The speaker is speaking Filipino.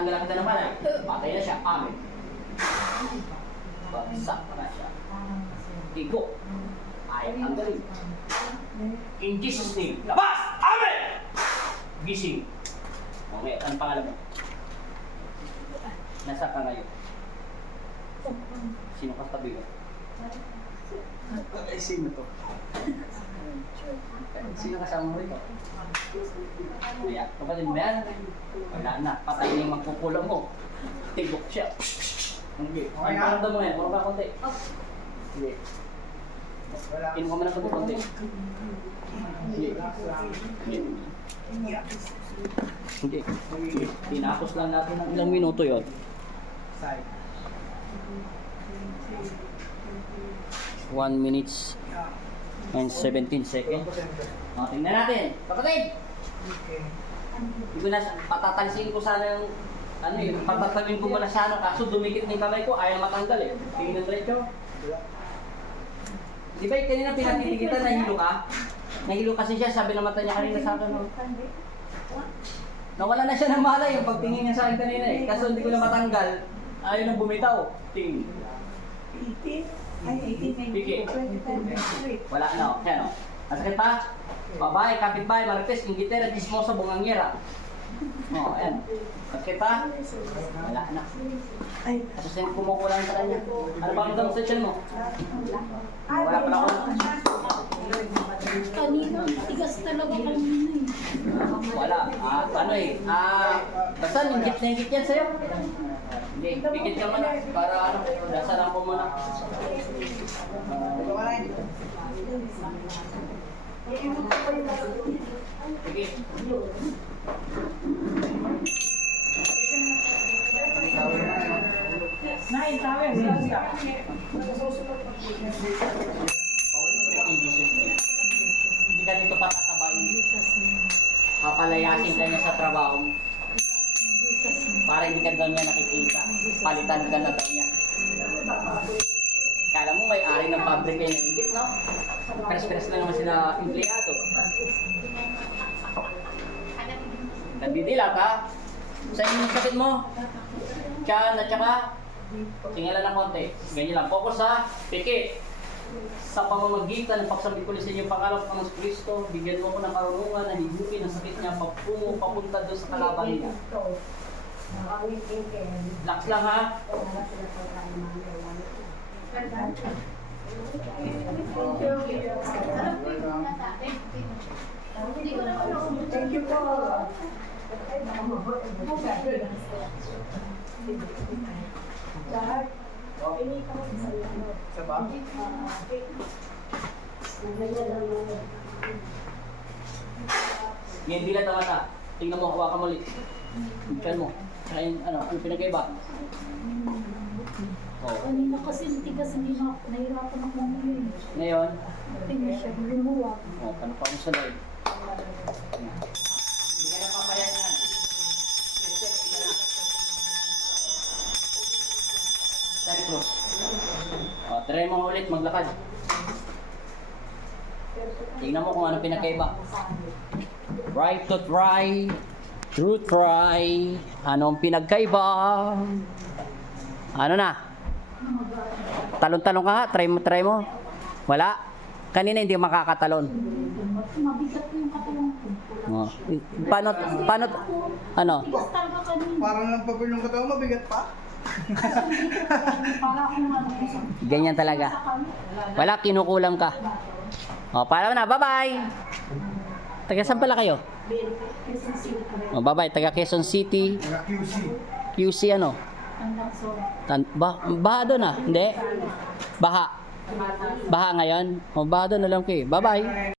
tatanggalan kita ng malay. Patay na siya. Amen. Bagsak na siya. Tigo. Ay, ang galing. In Jesus' name. Labas! Amen! Gising. Okay, ang pangalan mo? Nasa ka ngayon? Sino katabi ko? Ay, sino to? Sino kasama mo rito? Kaya, kapatid mo yan? Wala na, patay na yung magpupulang mo. Tigok siya. Okay, ang paramdam mo yan, puro ka konti. Sige. Kinuha mo na konti. Sige. Sige. Tinapos lang natin ng ilang minuto yun. 1 minutes and 17 seconds. O, tingnan natin. Kapatid! Hindi ko na, patatalsin ko sana yung, ano yun, patatalin ko muna sana, kaso dumikit na yung kamay ko, ayaw matanggal eh. Tingin ng diretso. Di ba kanina pinatitigitan, nahilo ka? Nahilo kasi siya, sabi ng mata niya kanina sa akin. No? Nawala na siya ng malay yung pagtingin niya sa akin kanina eh. Kaso hindi ko na matanggal, ayaw nang bumitaw. Tingin. 18? Ay, 18, 19, 20, 23. Wala na, yan o. Masakit pa? Babae, kapitbahay, marites, inggitera, chismosa, bungangyera. O, ayan. Masakit pa? Wala na. Ay, Kasi sa'yo kumukulang sa kanya. Ano ba ang sensation mo? Wala pala ako. Kanina, tigas talaga kanina eh. Wala. Ano eh. Basta inggit na inggit yan sa'yo. Hindi, pigit ka muna. Para ano, dasalan ko muna. Sige. nine, tawin, siya. Bawal mo rin in Jesus name. Hindi ka dito patatabain. Jesus name. Papalayasin ka niya sa trabaho mo. Jesus name. Para hindi ka daw niya nakikita. Palitan ka na daw niya. Kala mo may ari ng pabrika yung inggit, no? Pres-pres na naman sila empleyado. Nagdidilat, ha? Sa inyong sakit mo, tiyan at saka tingala ng konti. Ganyan lang. Focus ha. Pikit. Sa pamamagitan ng pagsabi ko sa inyo pangalan ng Panginoon Kristo, bigyan mo ko ng karunungan na higukin ang sakit niya pagpungo papunta doon sa kalaban niya. Relax lang ha. Thank you po. Lahat. Sa ba? Ngayon dilat ang mata. Tingnan mo, hawakan mo ulit. Tiyan mo. Saka yung, ano pinagkaiba? Oh. Kanina kasi tigas, hindi na ako nahirapan ako ngayon. Ngayon, Tingnan siya, lumuwag. oh, paano pa mo sa loob? Hindi ka na papayag yan. Check, hindi ka na. Steady cross. Oh, try mo ulit maglakad. Tingnan mo kung ano pinakaiba. Right to try, true try. Anong pinagkaiba? Ano na? Talon-talon ka nga, try mo. Wala? Kanina hindi makakatalon. Mabigat ko yung katawan ko. Oh. Paano, ano? Tigas talaga kanina. Parang lang papilong katawan, mabigat pa. Para akong ano. Ganyan talaga. Wala, kinukulang ka. O, paalam na, bye-bye! Taga saan pala kayo? O, bye-bye, taga Quezon City. Mga QC. QC ano? Baha doon ah? Hindi? Baha. Baha ngayon? O, baha doon, alam ko eh. Bye-bye!